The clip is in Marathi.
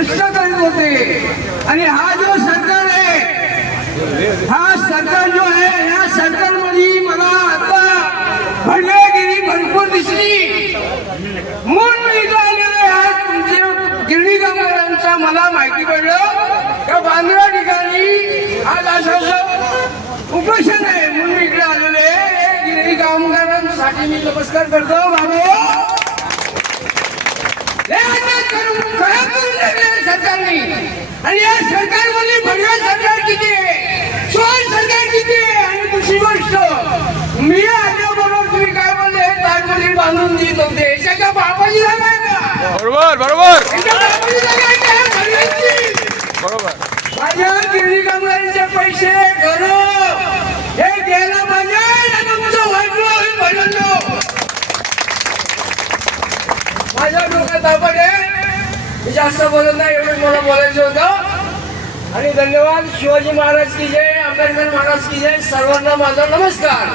भ्रष्ट करीत होते आणि हा जो सरकार आहे हा सरकार जो आहे या सरकारमध्ये मला आता भंडागिरी भरपूर दिसली. म्हणून मी इथं आलेलो तुमचे गिरणी कामगारांचा मला माहिती पडलं त्या बांद्रा ठिकाणी आज असं उपोषण आहे. म्हणून इकडे आलेले गिरणी कामगारांसाठी मी नमस्कार करतो. बाबू सरकारने. आणि या सरकारमध्ये भगवा सरकार किती आहे? चोर सरकार किती आहे? आणि दुसरी गोष्ट मी आल्याबरोबर तुम्ही काय बोलले ताजमहल बांधून देत होते याच्या बापाची जागा आहे का? बरोबर बरोबर. बापाची भगव्यांची? बरोबर. माझ्या कामगारांचे पैसे घर. हे द्यायला पाहिजे तुमचं माझ्या डोक्यात आहे. मी जास्त बोलत नाही एवढंच मला बोलायचं होतं. आणि धन्यवाद शिवाजी महाराज की जय अंबेडकर महाराज की जय सर्वांना माझा नमस्कार.